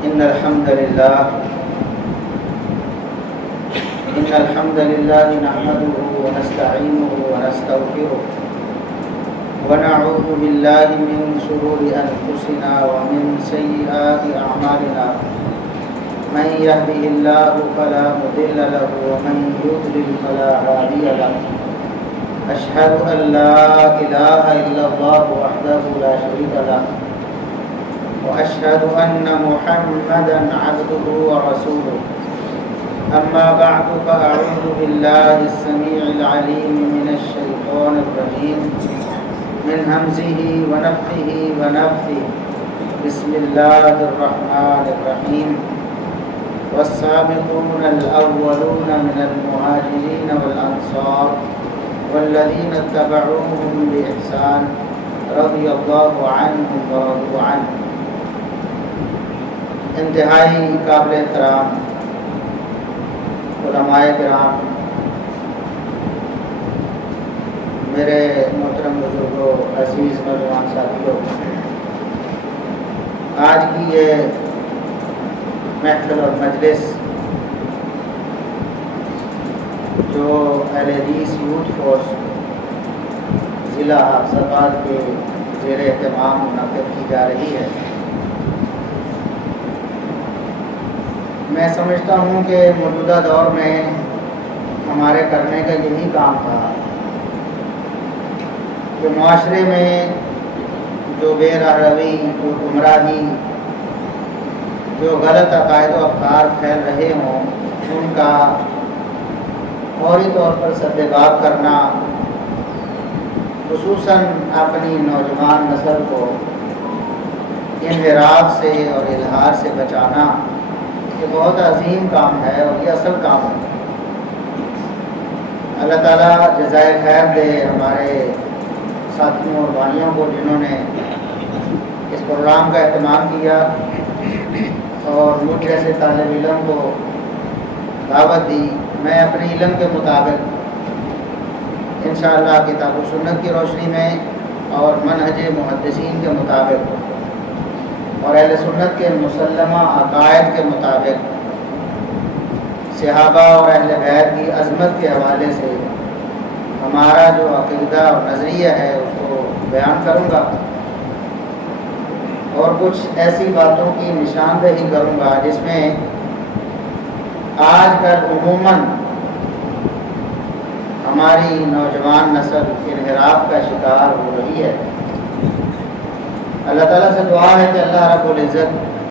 إن الحمد لله نحمده ونستعينه ونستغفره ونعوذ بالله من شرور أنفسنا ومن سيئات أعمالنا من يهده الله فلا مضل له ومن يضلل فلا هادي له أشهد أن لا إله إلا الله وحده لا شريك له وأشهد أن محمدا عبده ورسوله أما بعد فأعوذ بالله السميع العليم من الشيطان الرجيم من همزه ونفخه ونفثه بسم الله الرحمن الرحيم والسابقون الأولون من المهاجرين والأنصار والذين اتبعوهم بإحسان رضي الله عنهم ورضوا عنه. انتہائی قابل احترام علماء کرام، میرے محترم بزرگوں، عزیز نوجوان ساتھیوں، آج کی یہ محفل اور مجلس جو اہل حدیث یوتھ فورس ضلع حافظ آباد کے زیر اہتمام منعقد کی جا رہی ہے، میں سمجھتا ہوں کہ موجودہ دور میں ہمارے کرنے کا یہی کام تھا کہ معاشرے میں جو بے راہروی، جو گمراہی، جو غلط عقائد و افکار پھیل رہے ہوں ان کا فوری طور پر سدباب کرنا، خصوصاً اپنی نوجوان نسل کو انحراف سے اور الحاد سے بچانا، یہ بہت عظیم کام ہے اور یہ اصل کام ہے۔ اللہ تعالیٰ جزائے خیر دے ہمارے ساتھیوں اور بھائیوں کو جنہوں نے اس پروگرام کا اہتمام کیا اور مجھ جیسے طالب علم کو دعوت دی۔ میں اپنے علم کے مطابق انشاءاللہ کتاب و سنت کی روشنی میں اور منہج محدثین کے مطابق اور اہل سنت کے مسلمہ عقائد کے مطابق صحابہ اور اہل بیت کی عظمت کے حوالے سے ہمارا جو عقیدہ اور نظریہ ہے اس کو بیان کروں گا، اور کچھ ایسی باتوں کی نشاندہی کروں گا جس میں آج کل عموماً ہماری نوجوان نسل انحراف کا شکار ہو رہی ہے۔ اللہ تعالیٰ سے دعا ہے کہ اللہ رب العزت